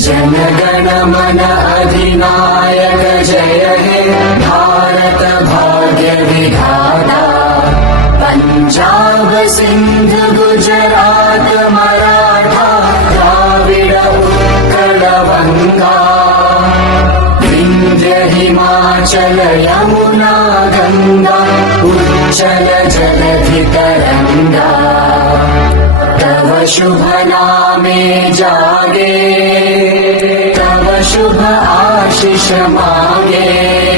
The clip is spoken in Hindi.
जनगण मन अधिनायक जय हे भारत भाग्य विधाता। पंजाब सिंध गुजरात मराठा द्राविड उत्कल बंगा। विंध्य हिमाचल यमुना गंगा उच्चल जलधि तरंगा। तव शुभ नामे जागे, तव शुभ आशीष मांगे।